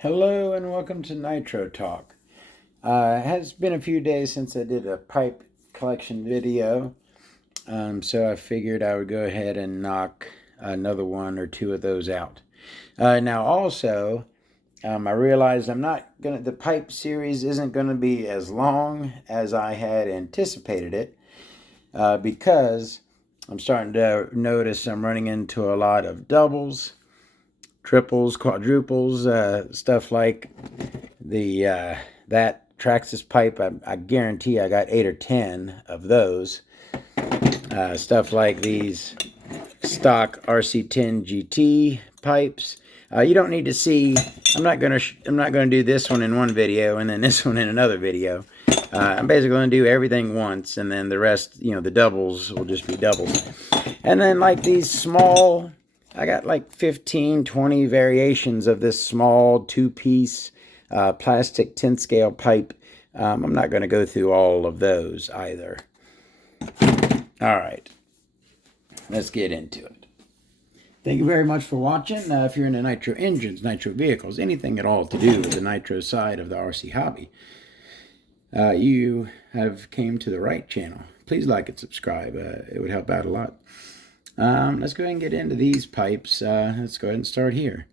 Hello and welcome to Nitro Talk. It has been a few days since I did a pipe collection video, so I figured I would go ahead and knock another one or two of those out. Now also, I realized the pipe series isn't gonna be as long as I had anticipated it, because I'm starting to notice I'm running into a lot of doubles, triples, quadruples, stuff like that Traxxas pipe. I guarantee I got 8 or 10 of those. Stuff like these stock RC10 GT pipes. You don't need to see. I'm not gonna do this one in one video and then this one in another video. I'm basically gonna do everything once, and then the rest, the doubles will just be doubles. And then like these small, I got like 15, 20 variations of this small two-piece plastic 10 scale pipe. I'm not going to go through all of those either. All right, let's get into it. Thank you very much for watching. If you're into nitro engines, nitro vehicles, anything at all to do with the nitro side of the RC hobby, you have came to the right channel. Please like and subscribe. It would help out a lot. Let's go ahead and get into these pipes. Let's go ahead and start here.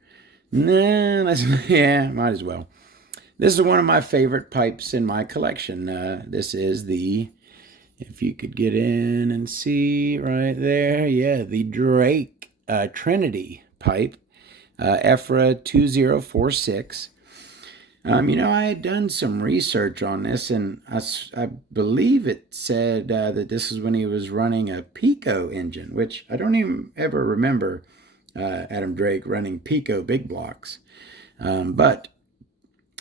Yeah, might as well. This is one of my favorite pipes in my collection. This is if you could get in and see right there, yeah, the Drake Trinity pipe, ephra 2046. I had done some research on this, and I believe it said that this is when he was running a Pico engine, which I don't even ever remember Adam Drake running Pico big blocks. But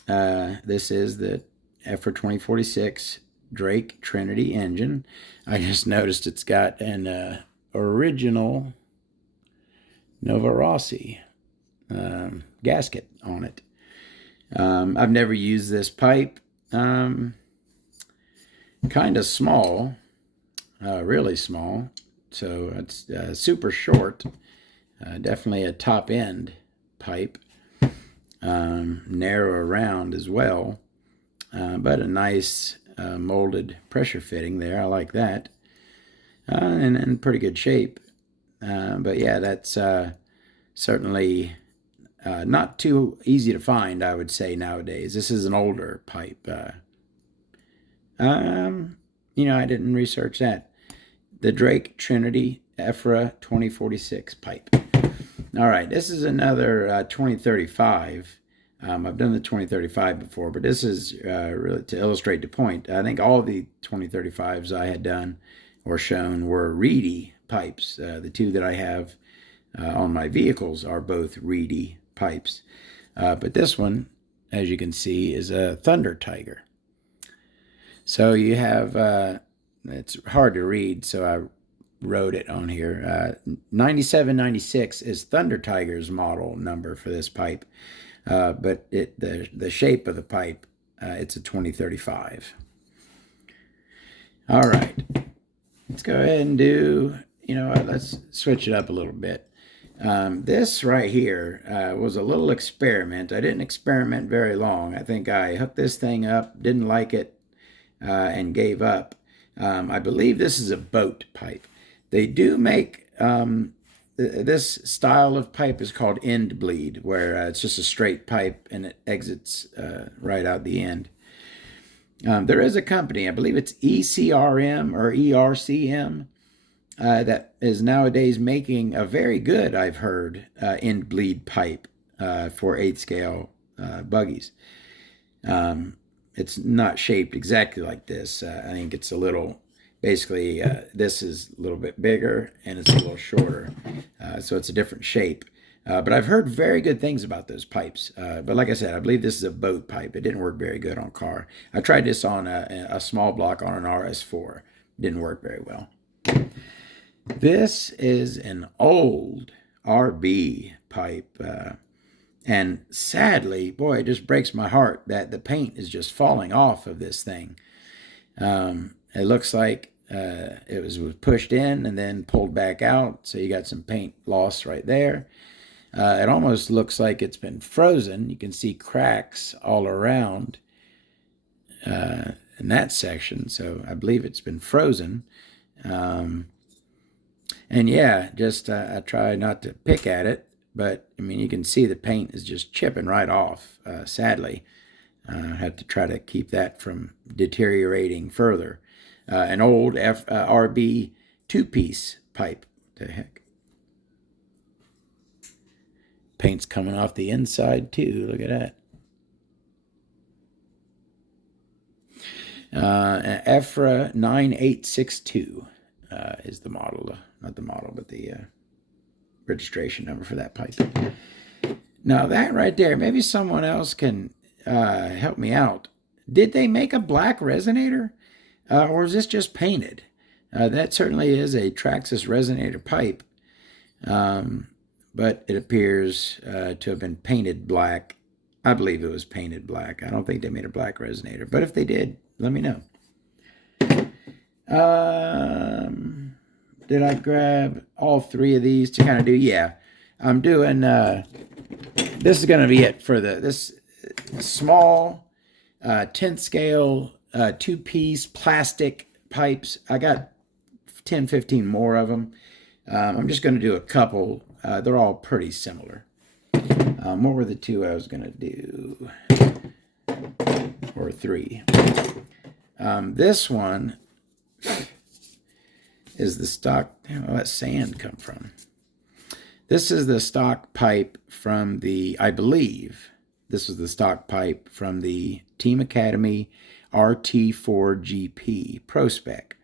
this is the ephra 2046 Drake Trinity engine. I just noticed it's got an original Novarossi gasket on it. I've never used this pipe. Kind of small, really small. So it's super short. Definitely a top end pipe. Narrow around as well. But a nice molded pressure fitting there. I like that. And in pretty good shape. But yeah, that's certainly not too easy to find, I would say, nowadays. This is an older pipe. I didn't research that. The Drake Trinity ephra 2046 pipe. All right, this is another 2035. I've done the 2035 before, but this is really to illustrate the point. I think all the 2035s I had done or shown were reedy pipes. The two that I have on my vehicles are both reedy pipes. But this one, as you can see, is a Thunder Tiger. So you have, it's hard to read, so I wrote it on here. 9796 is Thunder Tiger's model number for this pipe. But the shape of the pipe, it's a 2035. All right, let's go ahead and do, let's switch it up a little bit. This right here was a little experiment. I didn't experiment very long. I think I hooked this thing up, didn't like it, and gave up. I believe this is a boat pipe. They do make, this style of pipe is called end bleed, where it's just a straight pipe and it exits right out the end. There is a company, I believe it's ECRM or ERCM, that is nowadays making a very good, I've heard, end bleed pipe for 8 scale buggies. It's not shaped exactly like this. I think it's a little, basically, this is a little bit bigger and it's a little shorter. So it's a different shape. But I've heard very good things about those pipes. But like I said, I believe this is a boat pipe. It didn't work very good on car. I tried this on a small block on an RS4. Didn't work very well. This is an old RB pipe. And sadly, boy, it just breaks my heart that the paint is just falling off of this thing. It looks like it was pushed in and then pulled back out. So you got some paint loss right there. It almost looks like it's been frozen. You can see cracks all around in that section, so I believe it's been frozen. And yeah, just I try not to pick at it, but I mean, you can see the paint is just chipping right off, sadly. I have to try to keep that from deteriorating further. An old RB two-piece pipe. What the heck? Paint's coming off the inside too. Look at that. An ephra 9862 is the model. Not the model, but the registration number for that pipe. Now that right there, maybe someone else can help me out. Did they make a black resonator? Or is this just painted? That certainly is a Traxxas resonator pipe. But it appears to have been painted black. I believe it was painted black. I don't think they made a black resonator. But if they did, let me know. Did I grab all three of these to kind of do? Yeah. I'm doing, this is going to be it for this small 10th scale two-piece plastic pipes. I got 10, 15 more of them. I'm just going to do a couple. They're all pretty similar. What were the two I was going to do? Or three. This one is the stock. Where that sand come from? This is the stock pipe from the, I believe, this was the stock pipe from the Team Academy RT4GP Pro Spec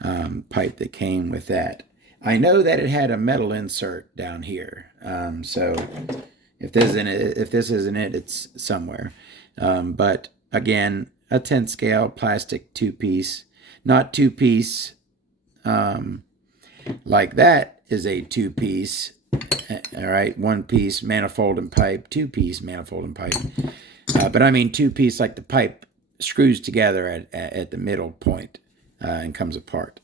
pipe that came with that. I know that it had a metal insert down here. So if this isn't it, it's somewhere. But again, a 10 scale plastic two-piece, not two-piece like that is a two-piece. All right, one-piece manifold and pipe, two-piece manifold and pipe. But I mean two-piece like the pipe screws together at the middle point and comes apart.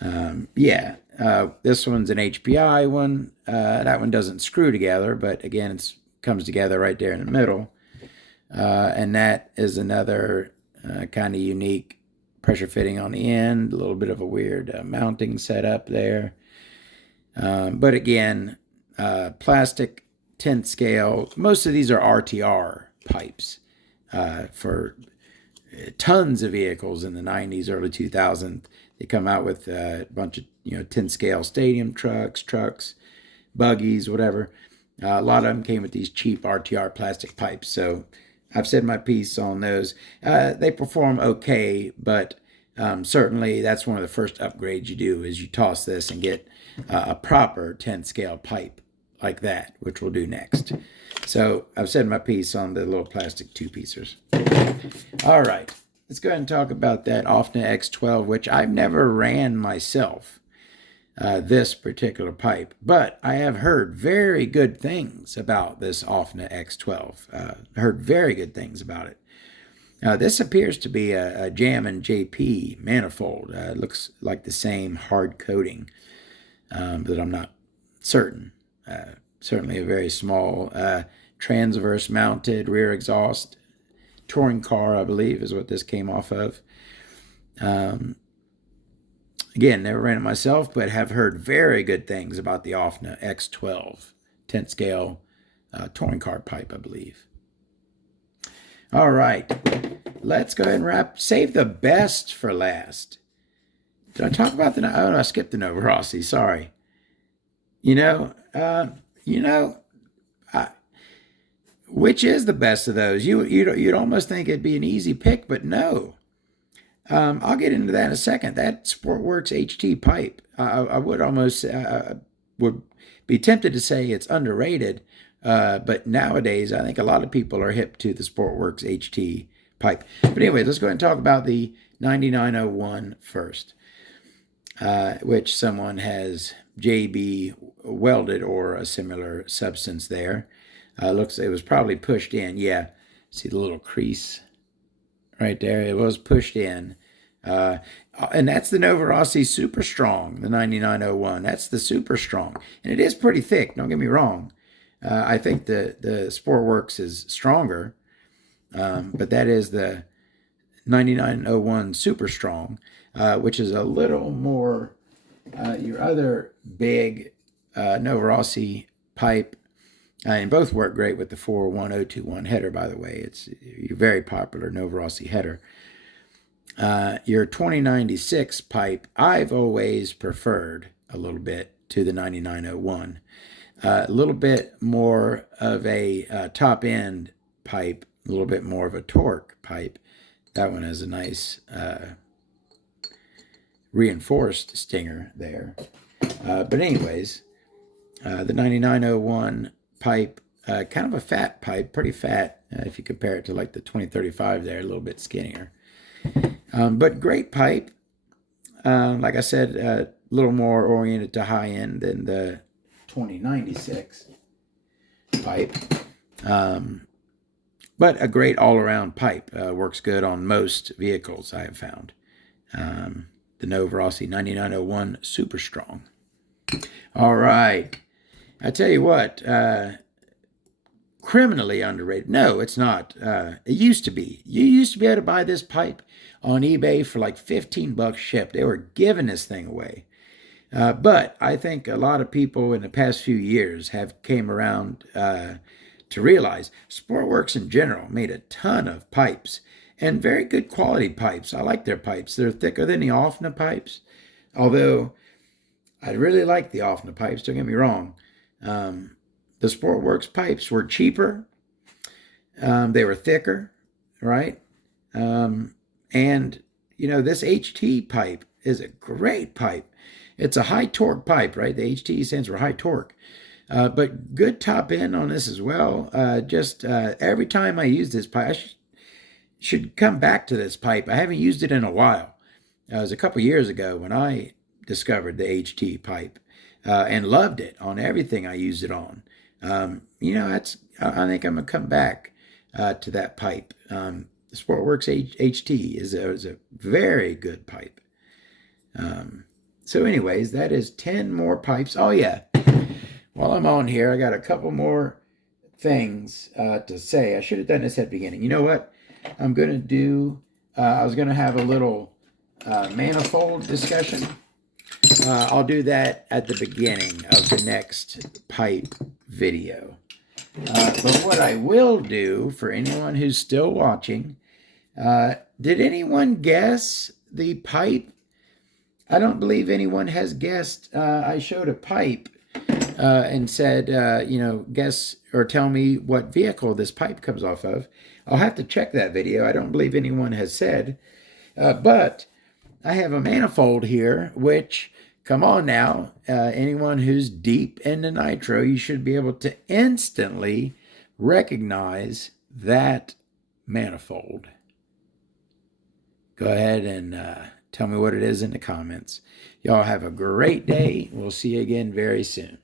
This one's an HPI one. That one doesn't screw together, but again, it comes together right there in the middle. And that is another kind of unique pressure fitting on the end, a little bit of a weird mounting setup there. But again, plastic 10th scale. Most of these are RTR pipes for tons of vehicles in the 90s, early 2000s. They come out with a bunch of 10 scale stadium trucks, buggies, whatever. A lot of them came with these cheap RTR plastic pipes. So I've said my piece on those. They perform okay, but certainly that's one of the first upgrades you do is you toss this and get a proper 10 scale pipe like that, which we'll do next. So I've said my piece on the little plastic two-piecers. All right, let's go ahead and talk about that Ofna X12, which I've never ran myself, this particular pipe, but I have heard very good things about this Ofna X12. Heard very good things about it. This appears to be a Jam and JP manifold. It looks like the same hard coating, but I'm not certain. Certainly a very small transverse mounted rear exhaust. Touring car, I believe, is what this came off of. Again, never ran it myself, but have heard very good things about the Ofna X12 10th scale touring car pipe, I believe. All right, let's go ahead and save the best for last. Did I talk about the? Oh, no, I skipped the Novarossi. Sorry. Which is the best of those? You'd almost think it'd be an easy pick, but no. I'll get into that in a second. That SportWorks HT pipe, I would almost would be tempted to say it's underrated, but nowadays I think a lot of people are hip to the SportWorks HT pipe. But anyway, let's go ahead and talk about the 9901 first, which someone has JB welded or a similar substance there. It was probably pushed in. Yeah, see the little crease right there? It was pushed in. And that's the Novarossi Super Strong, the 9901. That's the Super Strong. And it is pretty thick, don't get me wrong. I think the SportWorks is stronger, but that is the 9901 Super Strong, which is a little more, your other big Novarossi pipe, and both work great with the 41021 header, by the way. It's your very popular Novarossi header. Your 2096 pipe, I've always preferred a little bit to the 9901. A little bit more of a top end pipe, a little bit more of a torque pipe. That one has a nice reinforced stinger there. But anyways, the 9901 pipe, kind of a fat pipe, pretty fat if you compare it to like the 2035 there, a little bit skinnier. But great pipe. Like I said, a little more oriented to high end than the 2096 pipe. But a great all-around pipe. Works good on most vehicles, I have found. The Novarossi 9901 Super Strong. All right. I tell you what, criminally underrated. No, it's not. It used to be. You used to be able to buy this pipe on eBay for like $15 shipped. They were giving this thing away. But I think a lot of people in the past few years have came around to realize SportWorks in general made a ton of pipes, and very good quality pipes. I like their pipes. They're thicker than the Ofna pipes, although I really like the Ofna pipes, don't get me wrong. The SportWorks pipes were cheaper. They were thicker, right? And, you know, this HT pipe is a great pipe. It's a high torque pipe, right? The HT stands for high torque. But good top end on this as well. Every time I use this pipe, I should come back to this pipe. I haven't used it in a while. It was a couple years ago when I discovered the HT pipe and loved it on everything I used it on. You know, I think I'm going to come back to that pipe. The SportWorks HT is a very good pipe. So anyways, that is 10 more pipes. Oh, yeah. While I'm on here, I got a couple more things to say. I should have done this at the beginning. You know what? I'm going to do, I was going to have a little manifold discussion. I'll do that at the beginning of the next pipe video. But what I will do for anyone who's still watching, did anyone guess the pipe? I don't believe anyone has guessed. I showed a pipe and said, you know, guess or tell me what vehicle this pipe comes off of. I'll have to check that video. I don't believe anyone has said. But I have a manifold here, which, come on now, anyone who's deep into nitro, you should be able to instantly recognize that manifold. Go ahead and tell me what it is in the comments. Y'all have a great day. We'll see you again very soon.